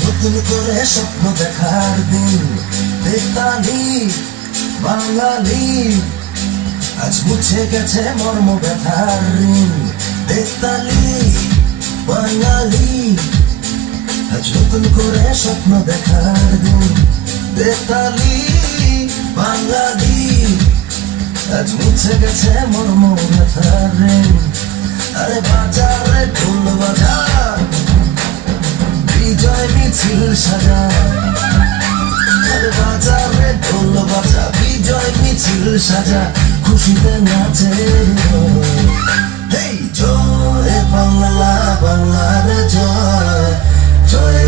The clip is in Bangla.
নতুন করে স্বপ্ন দেখার দিন, বেতালি বাঙালি। আজ মুছে গেছে মর্ম ব্যথার ঋণ, বেতালি বাঙালি। আজ নতুন করে স্বপ্ন দেখার দিন, বেতালি বাঙালি। আজ মুছে গেছে মর্ম ব্যথার ঋণ। আরে বাজারে ঢোল বাজা, বিজয় মিছিল সাজা। আরে বাজারে ঢোল বাজা, বিজয় মিছিল সাজা, খুশিতে নাচে। হেই জয় বাংলা, বাংলার জয়, জয়